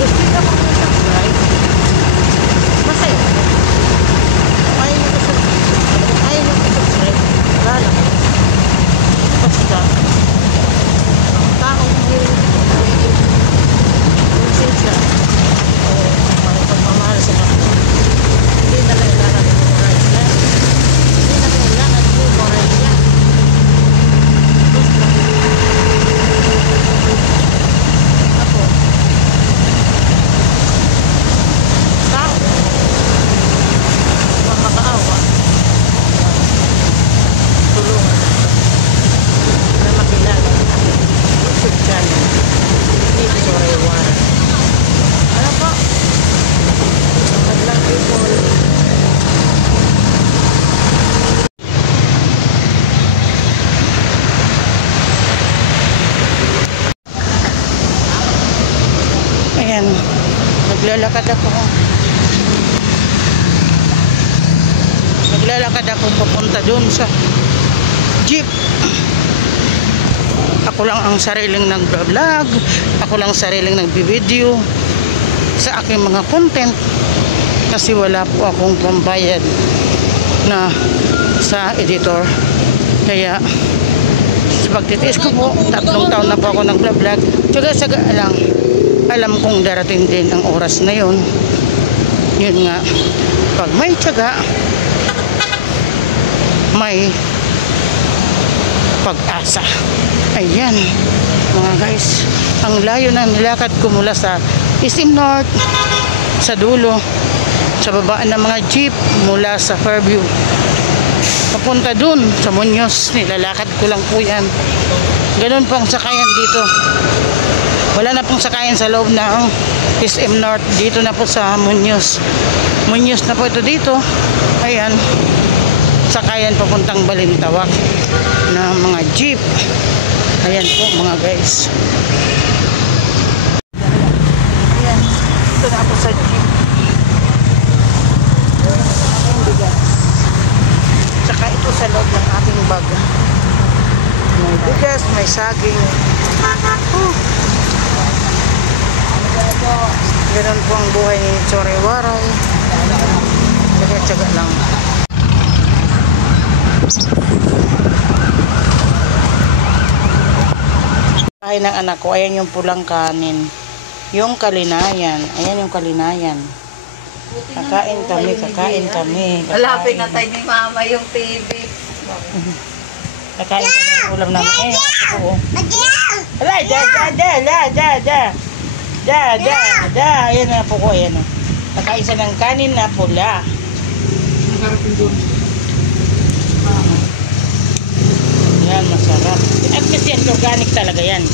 Gusto na po yung subscribe. Masaya. Ayaw nyo ko subscribe. Wala lang. Basta. Ang taong yung siya o may pagmamahal sa mga hindi na kailangan memorize yan. Hindi na kailangan memorize yan. Ako tao kung makaawa tulungan na makilala ang aking YouTube channel Team Soraywaran. Ano po? Maglang people. Ayan, naglalakad ako papunta dun sa jeep. Ako lang ang sariling nag-vlog, ako lang sariling nag-video sa aking mga content kasi wala po akong pambayad na sa editor. Kaya sa pagtitiis ko po, 3 taon na po ako nag-vlog. Tsaga-tsaga lang. Alam kong darating din ang oras na yun. Yun nga, pag may tsaga, may pag-asa. Ayan mga guys, ang layo ng nilakad ko mula sa SM North sa dulo, sa babaan ng mga jeep mula sa Fairview papunta dun sa Muñoz. Nilalakad ko lang po yan. Ganun pong sakayan dito. Wala na pong sakayan sa loob ng SM North. Dito na po sa Muñoz. Muñoz na po ito dito. Ayan, sakayan papuntang Balintawak na mga jeep. Ayan po mga guys. Ayan, ito na ako sa jeep. Saka ito sa loob ng ating bag. May bigas, may saging. Ganun po ang buhay ni Soraywaran. Tsaga-tsaga lang. Kain ng anak ko, ayan yung pulang kanin. Yung kalinayan, ayan yung kalinayan. Kakain kami. Malapit na tayo ni Mama yung TV. Kakain kami ng ulam namin. Oo. Alay, ayan na po ko, ayan. Kakain siya ng kanin na pula. Yan, masarap. At kasi yan, organic talaga yan.